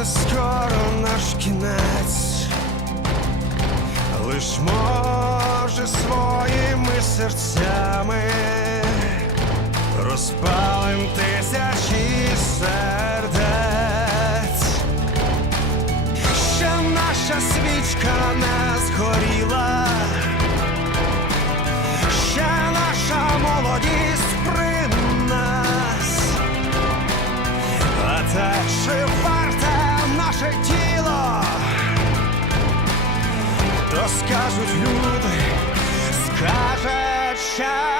не скоро наш кінець, лиш може своїми серцями розпалим тисячі сердець, ще наша свічка не згоріла, скажуть люди, скаже час